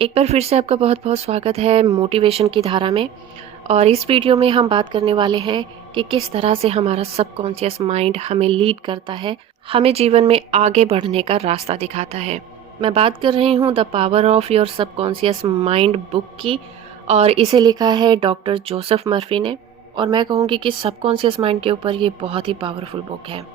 एक बार फिर से आपका बहुत बहुत स्वागत है मोटिवेशन की धारा में। और इस वीडियो में हम बात करने वाले हैं कि किस तरह से हमारा सबकॉन्शियस माइंड हमें लीड करता है, हमें जीवन में आगे बढ़ने का रास्ता दिखाता है। मैं बात कर रही हूँ the power of your subconscious mind book की, और इसे लिखा है डॉक्टर जोसेफ मर्फी ने। और मैं कहूँगी कि सबकॉन्शियस माइंड के ऊपर ये बहुत ही पावरफुल बुक है।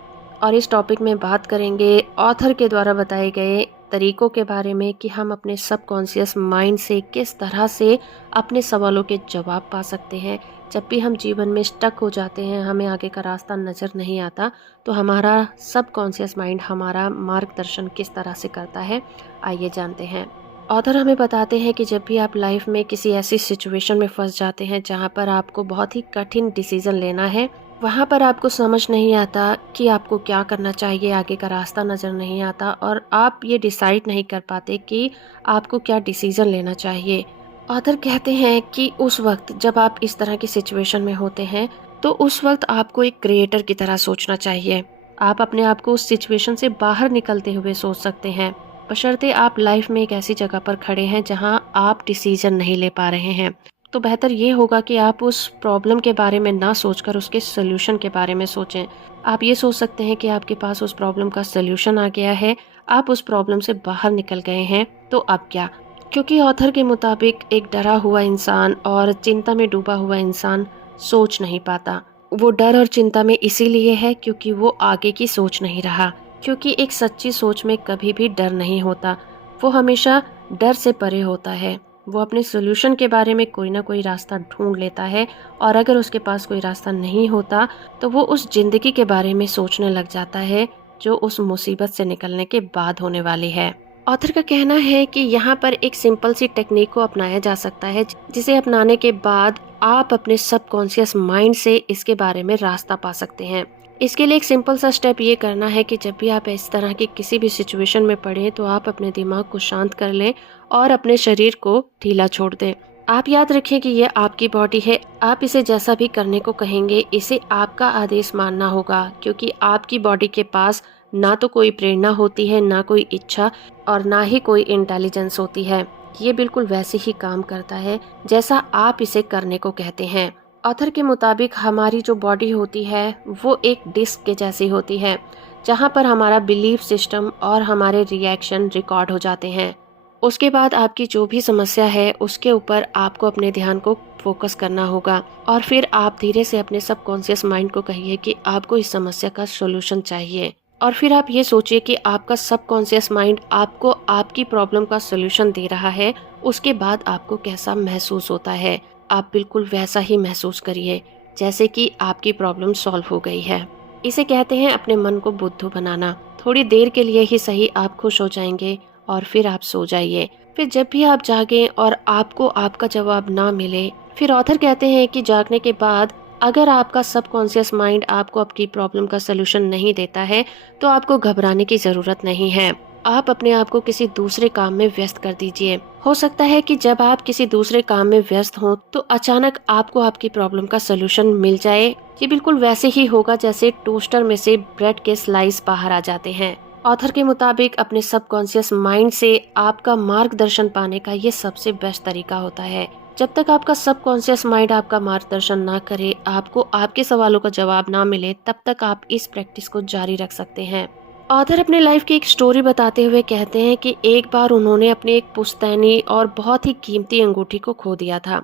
और इस टॉपिक में बात करेंगे ऑथर के द्वारा बताए गए तरीकों के बारे में कि हम अपने सबकॉन्शियस माइंड से किस तरह से अपने सवालों के जवाब पा सकते हैं। जब भी हम जीवन में स्टक हो जाते हैं, हमें आगे का रास्ता नज़र नहीं आता, तो हमारा सबकॉन्शियस माइंड हमारा मार्गदर्शन किस तरह से करता है, आइए जानते हैं। ऑथर हमें बताते हैं कि जब भी आप लाइफ में किसी ऐसी सिचुएशन में फंस जाते हैं जहाँ पर आपको बहुत ही कठिन डिसीज़न लेना है, वहाँ पर आपको समझ नहीं आता कि आपको क्या करना चाहिए, आगे का रास्ता नज़र नहीं आता और आप ये डिसाइड नहीं कर पाते कि आपको क्या डिसीज़न लेना चाहिए। ऑथर कहते हैं कि उस वक्त जब आप इस तरह की सिचुएशन में होते हैं, तो उस वक्त आपको एक क्रिएटर की तरह सोचना चाहिए। आप अपने आप को उस सिचुएशन से बाहर निकलते हुए सोच सकते हैं, बशर्ते आप लाइफ में एक ऐसी जगह पर खड़े हैं जहाँ आप डिसीज़न नहीं ले पा रहे हैं। तो बेहतर ये होगा कि आप उस प्रॉब्लम के बारे में ना सोचकर उसके सॉल्यूशन के बारे में सोचें। आप ये सोच सकते हैं कि आपके पास उस प्रॉब्लम का सॉल्यूशन आ गया है, आप उस प्रॉब्लम से बाहर निकल गए हैं, तो अब क्या? क्योंकि ऑथर के मुताबिक एक डरा हुआ इंसान और चिंता में डूबा हुआ इंसान सोच नहीं पाता। वो डर और चिंता में इसीलिए है क्योंकि वो आगे की सोच नहीं रहा। क्योंकि एक सच्ची सोच में कभी भी डर नहीं होता, वो हमेशा डर से परे होता है। वो अपने सॉल्यूशन के बारे में कोई ना कोई रास्ता ढूंढ लेता है, और अगर उसके पास कोई रास्ता नहीं होता तो वो उस जिंदगी के बारे में सोचने लग जाता है जो उस मुसीबत से निकलने के बाद होने वाली है। ऑथर का कहना है कि यहाँ पर एक सिंपल सी टेक्निक को अपनाया जा सकता है, जिसे अपनाने के बाद आप अपने सबकॉन्शियस माइंड से इसके बारे में रास्ता पा सकते हैं। इसके लिए एक सिंपल सा स्टेप ये करना है कि जब भी आप इस तरह की किसी भी सिचुएशन में पड़े, तो आप अपने दिमाग को शांत कर लें और अपने शरीर को ढीला छोड़ दें। आप याद रखें कि ये आपकी बॉडी है, आप इसे जैसा भी करने को कहेंगे, इसे आपका आदेश मानना होगा, क्योंकि आपकी बॉडी के पास ना तो कोई प्रेरणा होती है, ना कोई इच्छा, और ना ही कोई इंटेलिजेंस होती है। ये बिल्कुल वैसे ही काम करता है जैसा आप इसे करने को कहते हैं। ऑथर के मुताबिक हमारी जो बॉडी होती है वो एक डिस्क के जैसी होती है, जहाँ पर हमारा बिलीफ सिस्टम और हमारे रिएक्शन रिकॉर्ड हो जाते हैं। उसके बाद आपकी जो भी समस्या है उसके ऊपर आपको अपने ध्यान को फोकस करना होगा, और फिर आप धीरे से अपने सबकॉन्शियस माइंड को कहिए कि आपको इस समस्या का सॉल्यूशन चाहिए। और फिर आप ये सोचिए कि आपका सबकॉन्शियस माइंड आपको आपकी प्रॉब्लम का सॉल्यूशन दे रहा है। उसके बाद आपको कैसा महसूस होता है, आप बिल्कुल वैसा ही महसूस करिए जैसे कि आपकी प्रॉब्लम सॉल्व हो गई है। इसे कहते हैं अपने मन को बुद्धू बनाना। थोड़ी देर के लिए ही सही आप खुश हो जाएंगे और फिर आप सो जाइए। फिर जब भी आप जागें और आपको आपका जवाब ना मिले, फिर ऑथर कहते हैं कि जागने के बाद अगर आपका सबकॉन्शियस माइंड आपको आपकी प्रॉब्लम का सलूशन नहीं देता है, तो आपको घबराने की ज़रूरत नहीं है। आप अपने आप को किसी दूसरे काम में व्यस्त कर दीजिए। हो सकता है कि जब आप किसी दूसरे काम में व्यस्त हों तो अचानक आपको आपकी प्रॉब्लम का सलूशन मिल जाए। ये बिल्कुल वैसे ही होगा जैसे टोस्टर में से ब्रेड के स्लाइस बाहर आ जाते हैं। ऑथर के मुताबिक अपने सबकॉन्शियस माइंड से आपका मार्गदर्शन पाने का ये सबसे बेस्ट तरीका होता है। जब तक आपका सबकॉन्शियस माइंड आपका मार्गदर्शन ना करे, आपको आपके सवालों का जवाब ना मिले, तब तक आप इस प्रैक्टिस को जारी रख सकते हैं। ऑथर अपने लाइफ की एक स्टोरी बताते हुए कहते हैं कि एक बार उन्होंने अपनी एक पुश्तैनी और बहुत ही कीमती अंगूठी को खो दिया था।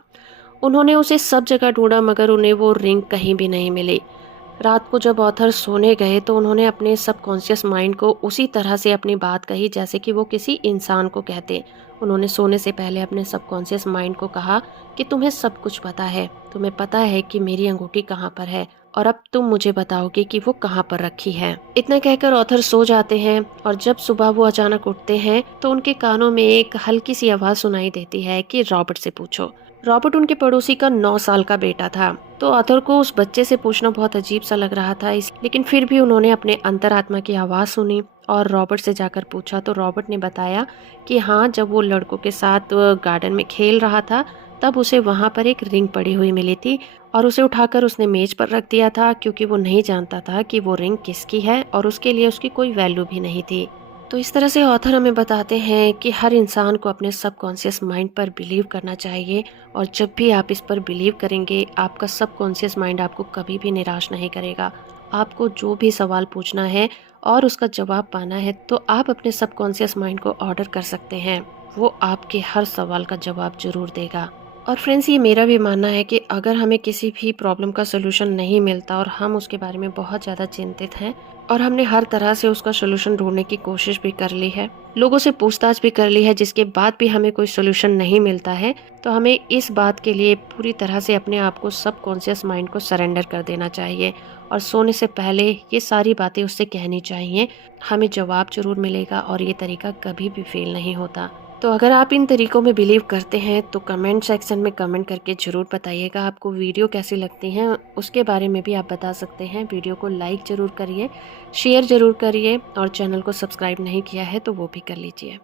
उन्होंने उसे सब जगह ढूंढा, मगर उन्हें वो रिंग कहीं भी नहीं मिली। रात को जब ऑथर सोने गए तो उन्होंने अपने सबकॉन्शियस माइंड को उसी तरह से अपनी बात कही जैसे कि वो किसी इंसान को कहते। उन्होंने सोने से पहले अपने सबकॉन्शियस माइंड को कहा कि तुम्हें सब कुछ पता है, तुम्हें पता है कि मेरी अंगूठी कहाँ पर है, और अब तुम मुझे बताओगे कि वो कहाँ पर रखी है। इतना कहकर ऑथर सो जाते हैं, और जब सुबह वो अचानक उठते हैं तो उनके कानों में एक हल्की सी आवाज़ सुनाई देती है कि रॉबर्ट से पूछो। रॉबर्ट उनके पड़ोसी का 9 साल का बेटा था। तो ऑथर को उस बच्चे से पूछना बहुत अजीब सा लग रहा था, लेकिन फिर भी उन्होंने अपने अंतरात्मा की आवाज़ सुनी और रॉबर्ट से जाकर पूछा। तो रॉबर्ट ने बताया कि हाँ, जब वो लड़कों के साथ गार्डन में खेल रहा था तब उसे वहाँ पर एक रिंग पड़ी हुई मिली थी, और उसे उठाकर उसने मेज पर रख दिया था, क्योंकि वो नहीं जानता था कि वो रिंग किसकी है और उसके लिए उसकी कोई वैल्यू भी नहीं थी। तो इस तरह से ऑथर हमें बताते हैं कि हर इंसान को अपने सबकॉन्शियस माइंड पर बिलीव करना चाहिए, और जब भी आप इस पर बिलीव करेंगे, आपका सबकॉन्शियस माइंड आपको कभी भी निराश नहीं करेगा। आपको जो भी सवाल पूछना है और उसका जवाब पाना है, तो आप अपने सबकॉन्शियस माइंड को ऑर्डर कर सकते हैं। वो आपके हर सवाल का जवाब ज़रूर देगा। और फ्रेंड्स, ये मेरा भी मानना है कि अगर हमें किसी भी प्रॉब्लम का सॉल्यूशन नहीं मिलता और हम उसके बारे में बहुत ज़्यादा चिंतित हैं और हमने हर तरह से उसका सॉल्यूशन ढूंढने की कोशिश भी कर ली है, लोगों से पूछताछ भी कर ली है, जिसके बाद भी हमें कोई सॉल्यूशन नहीं मिलता है, तो हमें इस बात के लिए पूरी तरह से अपने आप को सबकॉन्शियस माइंड को सरेंडर कर देना चाहिए और सोने से पहले ये सारी बातें उससे कहनी चाहिए। हमें जवाब ज़रूर मिलेगा और ये तरीका कभी भी फेल नहीं होता। तो अगर आप इन तरीकों में बिलीव करते हैं तो कमेंट सेक्शन में कमेंट करके ज़रूर बताइएगा आपको वीडियो कैसी लगती हैं, उसके बारे में भी आप बता सकते हैं। वीडियो को लाइक ज़रूर करिए, शेयर ज़रूर करिए और चैनल को सब्सक्राइब नहीं किया है तो वो भी कर लीजिए।